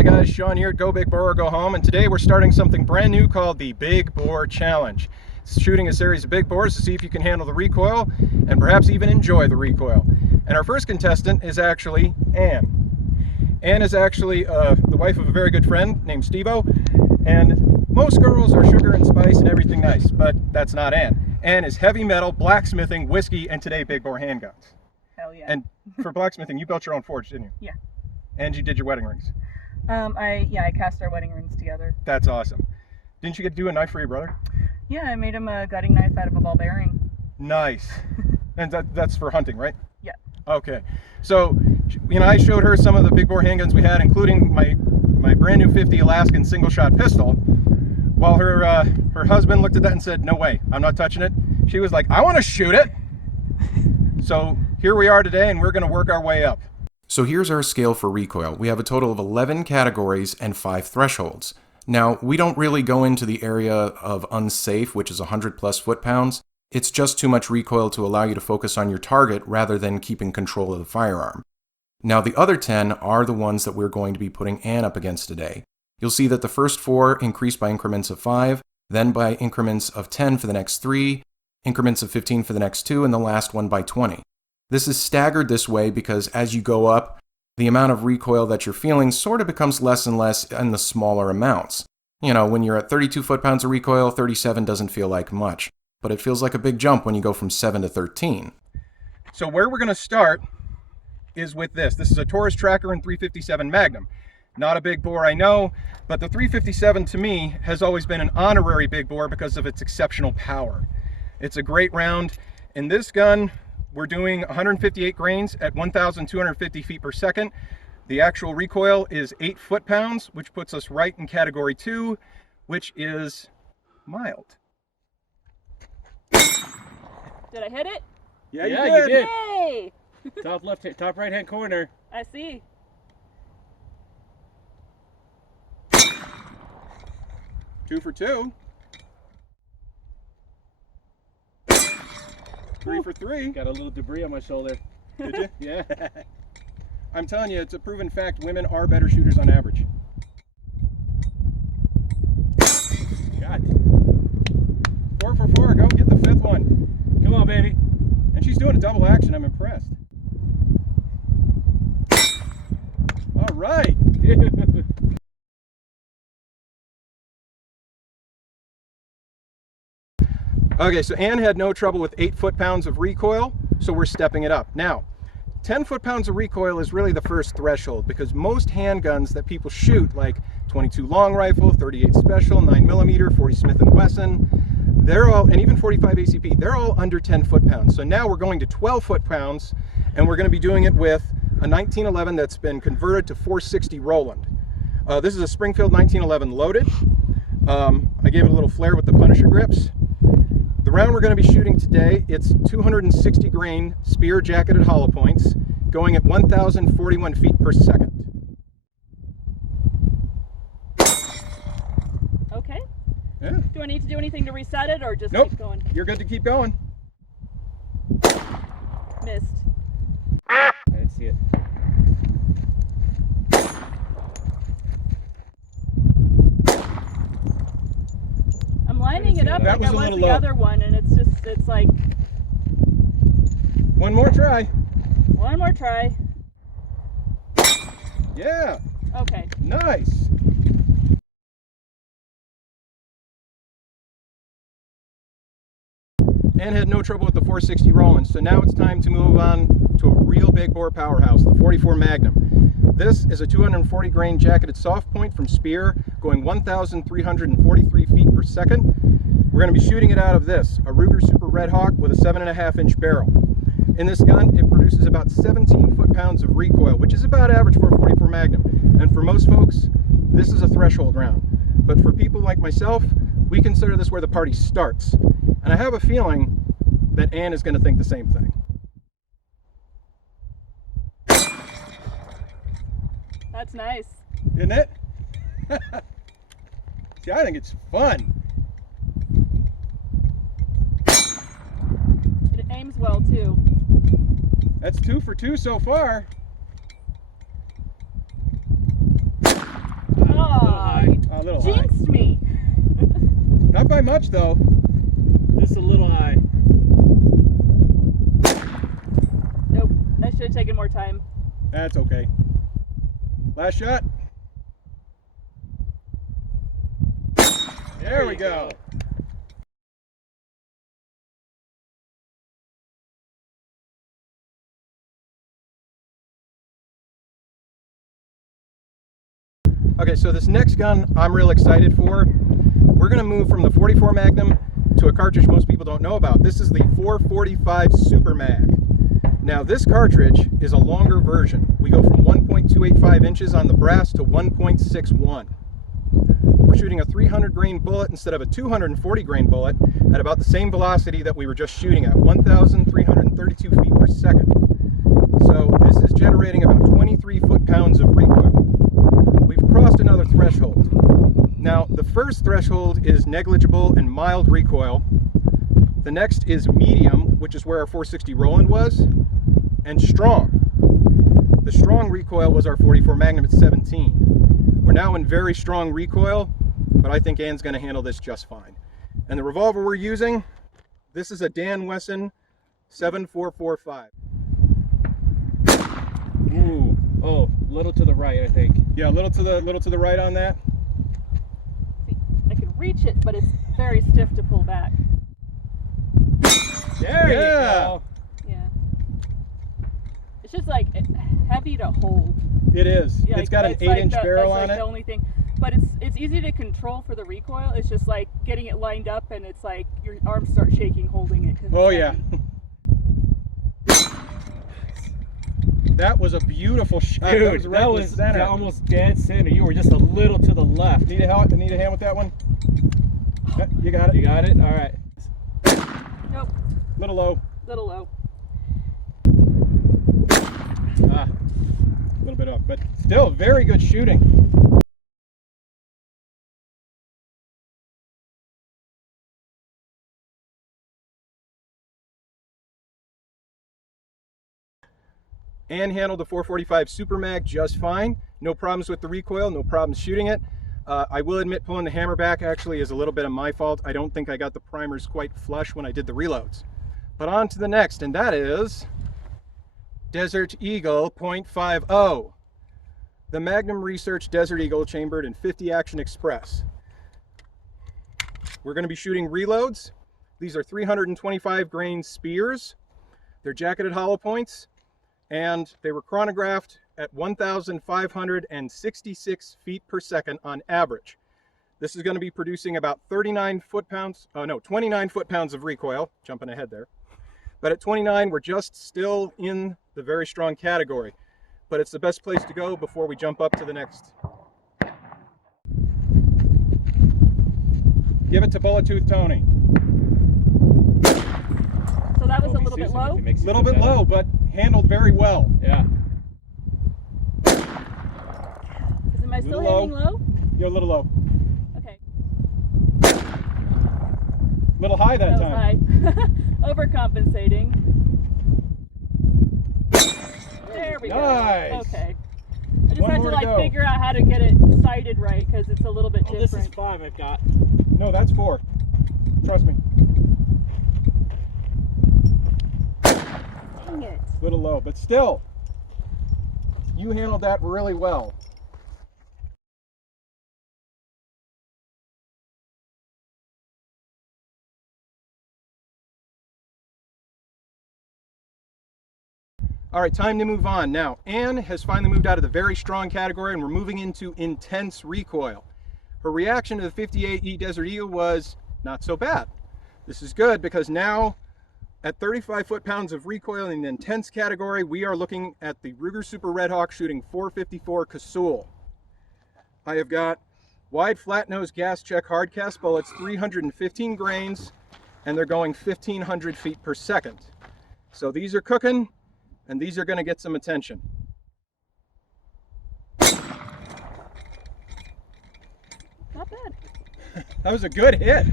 Hi guys, Sean here at Go Big Bore or Go Home, and today we're starting something brand new called the Big Bore Challenge. It's shooting a series of big bores to see if you can handle the recoil and perhaps even enjoy the recoil. And our first contestant is actually Ann. Ann is actually the wife of a very good friend named Steve-O, and most girls are sugar and spice and everything nice, but that's not Ann. Ann is heavy metal, blacksmithing, whiskey, and today big bore handguns. Hell yeah. And for blacksmithing, you built your own forge, didn't you? Yeah. And you did your wedding rings. I cast our wedding rings together. That's awesome. Didn't you get to do a knife for your brother? Yeah, I made him a gutting knife out of a ball bearing. Nice. And that's for hunting, right? Yeah. Okay. So, I showed her some of the big bore handguns we had, including my brand new 50 Alaskan single shot pistol. While her husband looked at that and said, "No way, I'm not touching it." She was like, "I want to shoot it." So here we are today, and we're going to work our way up. So here's our scale for recoil. We have a total of 11 categories and 5 thresholds. Now, we don't really go into the area of unsafe, which is 100 plus foot-pounds. It's just too much recoil to allow you to focus on your target rather than keeping control of the firearm. Now, the other 10 are the ones that we're going to be putting Ann up against today. You'll see that the first 4 increase by increments of 5, then by increments of 10 for the next 3, increments of 15 for the next 2, and the last one by 20. This is staggered this way because as you go up, the amount of recoil that you're feeling sort of becomes less and less in the smaller amounts. When you're at 32 foot-pounds of recoil, 37 doesn't feel like much, but it feels like a big jump when you go from 7 to 13. So where we're going to start is with this. This is a Taurus Tracker and 357 Magnum. Not a big bore, I know, but the 357 to me has always been an honorary big bore because of its exceptional power. It's a great round. In this gun, we're doing 158 grains at 1,250 feet per second. The actual recoil is 8 foot-pounds, which puts us right in category 2, which is mild. Did I hit it? Yeah, you did. Yay! Top right-hand corner. I see. Two for 2. 3 for 3. Got a little debris on my shoulder. Did you? Yeah. I'm telling you, it's a proven fact. Women are better shooters on average. God. 4 for 4. Go get the 5th one. Come on, baby. And she's doing a double action. I'm impressed. All right. Okay, so Ann had no trouble with 8 foot-pounds of recoil, so we're stepping it up. Now, 10 foot-pounds of recoil is really the first threshold because most handguns that people shoot, like 22 long rifle, 38 special, 9mm, 40 Smith & Wesson, they're all, and even 45 ACP, they're all under 10 foot-pounds. So now we're going to 12 foot-pounds, and we're going to be doing it with a 1911 that's been converted to 460 Roland. This is a Springfield 1911 loaded. I gave it a little flare with the Punisher grips. The round we're going to be shooting today, it's 260 grain spear jacketed hollow points going at 1,041 feet per second. Okay. Yeah. Do I need to do anything to reset it or just Nope. keep going? You're good to keep going. Missed. I didn't see it. I'm lining it up That like was I a was little the low. other one, and it's like One more try. one more try. Yeah, Okay. nice. And had no trouble with the 460 Roland, so now it's time to move on to a real big bore powerhouse, the 44 Magnum. This is a 240 grain jacketed soft point from Spear going 1,343 feet per second. We're going to be shooting it out of this, a Ruger Super Red Hawk with a 7.5-inch barrel. In this gun, it produces about 17 foot-pounds of recoil, which is about average for a 44 Magnum. And for most folks, this is a threshold round. But for people like myself, we consider this where the party starts. And I have a feeling that Ann is going to think the same thing. That's nice. Isn't it? See, I think it's fun. It aims well too. That's 2 for 2 so far. much though. Just a little high. Nope. I should have taken more time. That's okay. Last shot. There we go. Okay, so this next gun I'm real excited for. We're gonna move from the 44 Magnum to a cartridge most people don't know about. This is the 445 Super Mag. Now this cartridge is a longer version. We go from 1.285 inches on the brass to 1.61. We're shooting a 300 grain bullet instead of a 240 grain bullet at about the same velocity that we were just shooting at, 1,332 feet per second. So this is generating about 23 foot-pounds of recoil. We've crossed another threshold. Now, the first threshold is negligible and mild recoil. The next is medium, which is where our 460 Roland was, and strong. The strong recoil was our 44 Magnum at 17. We're now in very strong recoil, but I think Ann's going to handle this just fine. And the revolver we're using, this is a Dan Wesson 7445. Ooh. Oh, little to the right, I think. Yeah, a little to the right on that. See, I can reach it, but it's very stiff to pull back. There you Yeah. go. Yeah. It's just like heavy to hold. It is. Yeah, It's got an that's 8-inch like barrel that's on like it. the only thing. But it's easy to control for the recoil. It's just like getting it lined up, and it's like your arms start shaking holding it. 'Cause it's Oh yeah. heavy. That was a beautiful shot. Dude, that was right in the center. almost dead center. You were just a little to the left. Need a hand with that one? Yeah, you got it. You got it? All right. Nope. Little low. Little low. A little bit up, but still very good shooting. Ann handled the 445 Super Mag just fine. No problems with the recoil, no problems shooting it. I will admit pulling the hammer back actually is a little bit of my fault. I don't think I got the primers quite flush when I did the reloads. But on to the next, and that is Desert Eagle .50. The Magnum Research Desert Eagle chambered in 50 Action Express. We're going to be shooting reloads. These are 325 grain spears. They're jacketed hollow points, and they were chronographed at 1,566 feet per second on average. This is going to be producing about 29 foot-pounds of recoil, jumping ahead there. But at 29, we're just still in the very strong category. But it's the best place to go before we jump up to the next. Give it to Bullet Tooth Tony. So that was a little bit low. A little bit low, but handled very well. Yeah. Am I still Little hitting low? You're a little low. Okay. Little high that That was time. high. Overcompensating. There we Nice. go. Okay. I just One had to more to like go. figure out how to get it sighted right because it's a little bit Oh, this is different. 5 I've got. No, that's 4. Trust me. Dang it. Little low, but still, you handled that really well. All right, time to move on. Now, Ann has finally moved out of the very strong category and we're moving into intense recoil. Her reaction to the 58E Desert Eagle was not so bad. This is good because now at 35 foot-pounds of recoil in the intense category, we are looking at the Ruger Super Red Hawk shooting 454 Casull. I have got wide flat nose gas check hard cast bullets, 315 grains, and they're going 1,500 feet per second. So these are cooking, and these are going to get some attention. Not bad. That was a good hit.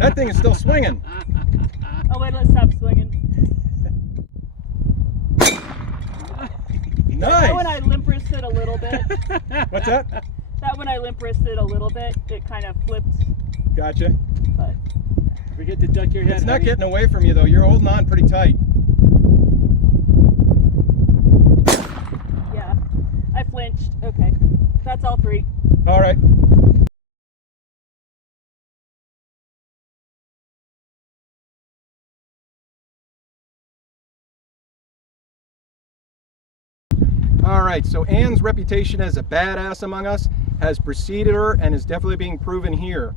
That thing is still swinging. Oh wait, let's stop swinging. Nice. Oh, and I limp wristed a little bit. What's that? That That one I limp wristed a little bit. It kind of flipped, Gotcha. but Forget to duck your head. It's not honey. getting away from you though. You're holding on pretty tight. yeah. I flinched. Okay. That's all 3. All right. All right, so Anne's reputation as a badass among us has preceded her and is definitely being proven here.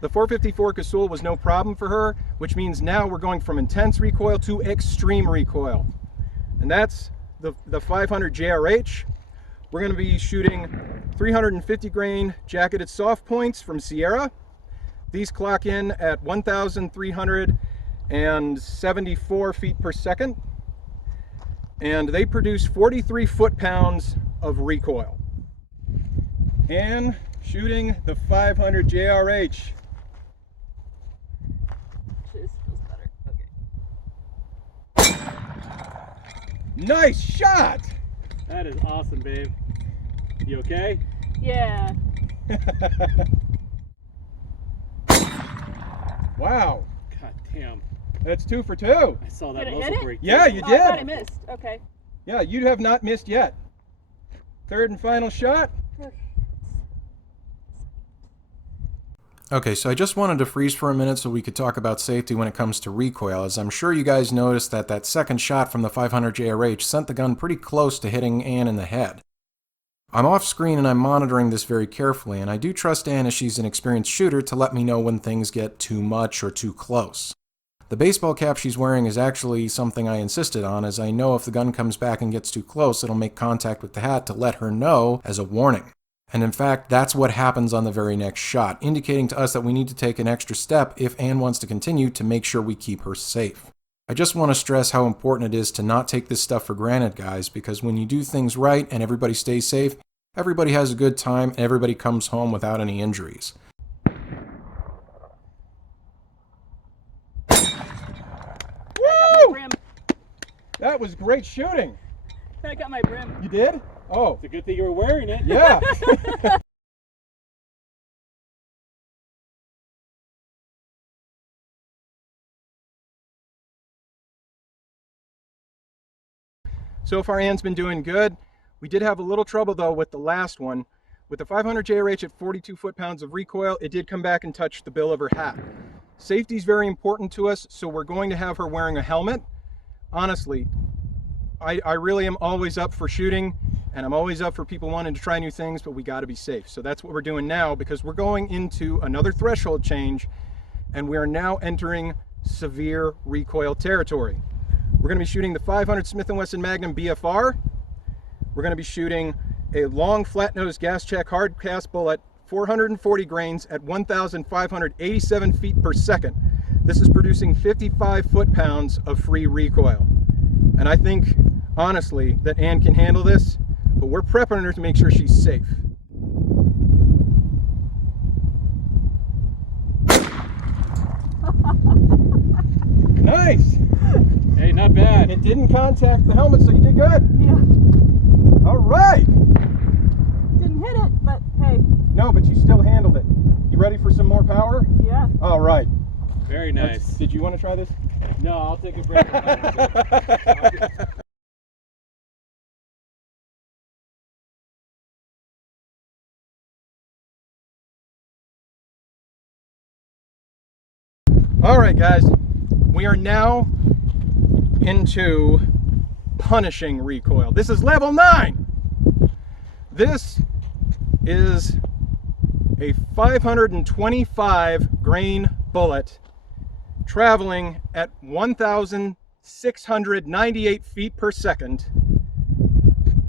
The 454 Casull was no problem for her, which means now we're going from intense recoil to extreme recoil. And that's the 500 JRH. We're going to be shooting 350 grain jacketed soft points from Sierra. These clock in at 1,374 feet per second. And they produce 43 foot-pounds of recoil. And shooting the 500 JRH. This feels better. Okay. Nice shot! That is awesome, babe. You okay? Yeah. Wow, God damn. that's 2 for 2. I saw that Did it muzzle hit it? break. Yeah, you Oh, I thought I did. missed. Okay. Yeah, you have not missed yet. Third and final shot. Okay, so I just wanted to freeze for a minute so we could talk about safety when it comes to recoil, as I'm sure you guys noticed that that second shot from the 500 JRH sent the gun pretty close to hitting Anne in the head. I'm off screen and I'm monitoring this very carefully, and I do trust Anne as she's an experienced shooter to let me know when things get too much or too close. The baseball cap she's wearing is actually something I insisted on, as I know if the gun comes back and gets too close, it'll make contact with the hat to let her know as a warning. And in fact, that's what happens on the very next shot, indicating to us that we need to take an extra step if Anne wants to continue to make sure we keep her safe. I just want to stress how important it is to not take this stuff for granted, guys, because when you do things right and everybody stays safe, everybody has a good time and everybody comes home without any injuries. I got my brim. That was great shooting. I got my brim. You did? Oh, It's a good thing you were wearing it. yeah. So far, Anne's been doing good. We did have a little trouble though with the last one. With the 500 JRH at 42 foot-pounds of recoil, it did come back and touch the bill of her hat. Safety is very important to us, so we're going to have her wearing a helmet. Honestly, I really am always up for shooting, and I'm always up for people wanting to try new things, but we got to be safe. So that's what we're doing now, because we're going into another threshold change, and we are now entering severe recoil territory. We're going to be shooting the 500 Smith & Wesson Magnum BFR. We're going to be shooting a long flat-nose gas check hard cast bullet, 440 grains at 1,587 feet per second. This is producing 55 foot-pounds of free recoil. And I think, honestly, that Anne can handle this, but we're prepping her to make sure she's safe. Nice! Hey, not bad. It didn't contact the helmet, so you did good. Yeah. All right! Didn't hit it, but hey, No, but you still handled it. You ready for some more power? yeah. All right. Very nice. Did you want to try this? No, I'll take a break. All right, guys. We are now into punishing recoil. This is level 9. This is a 525 grain bullet traveling at 1,698 feet per second.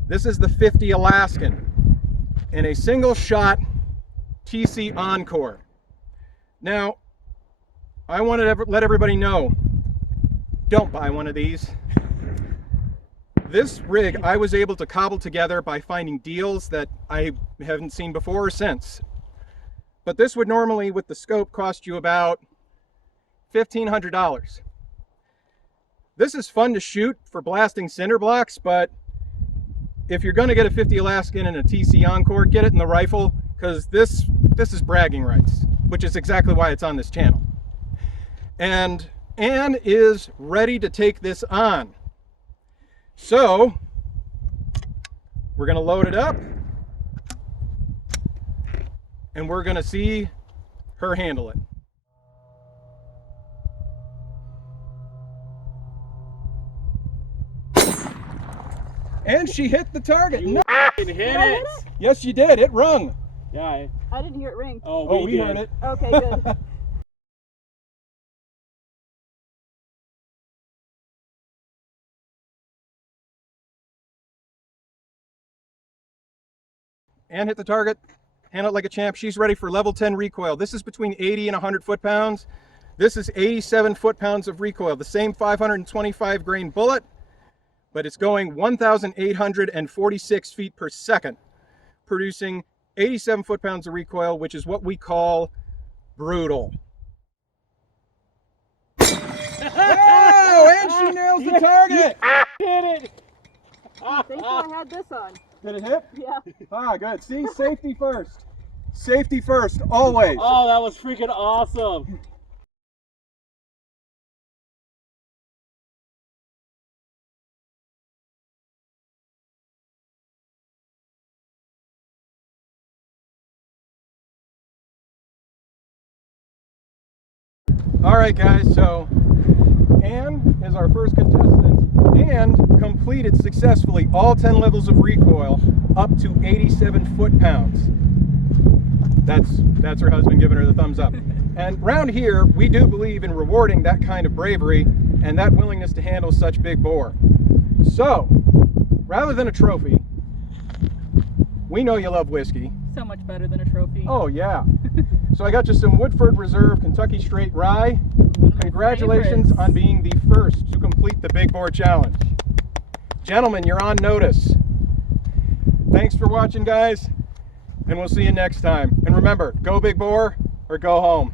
This is the 50 Alaskan in a single shot TC Encore. Now, I want to let everybody know, don't buy one of these. This rig I was able to cobble together by finding deals that I haven't seen before or since. But this would normally, with the scope, cost you about $1,500. This is fun to shoot for blasting cinder blocks, but if you're going to get a 50 Alaskan and a TC Encore, get it in the rifle. because this is bragging rights, which is exactly why it's on this channel. And Ann is ready to take this on. So we're going to load it up and we're going to see her handle it. And she hit the target. You No. hit it. Yes, you did. It rung. Yeah. I didn't hear it ring. Oh, We did. heard it. Okay, good. And hit the target. Handle it like a champ. She's ready for level 10 recoil. This is between 80 and 100 foot-pounds. This is 87 foot-pounds of recoil. The same 525 grain bullet, but it's going 1,846 feet per second, producing 87 foot-pounds of recoil, which is what we call brutal. Wow! And she nails the target! Hit it. Thankful I had this on. Did it hit? Yeah. Ah, good. See, safety first. Safety first, always. Oh, that was freaking awesome. All right, guys, so Ann is our first contestant and completed successfully all 10 levels of recoil up to 87 foot-pounds. That's her husband giving her the thumbs up. And round here, we do believe in rewarding that kind of bravery and that willingness to handle such big boar. So, rather than a trophy, we know you love whiskey. So much better than a trophy. Oh, yeah. So I got you some Woodford Reserve Kentucky Straight Rye. Congratulations on being the first to complete the Big Boar Challenge. Gentlemen, you're on notice. Thanks for watching, guys, and we'll see you next time. And remember, go big boar or go home.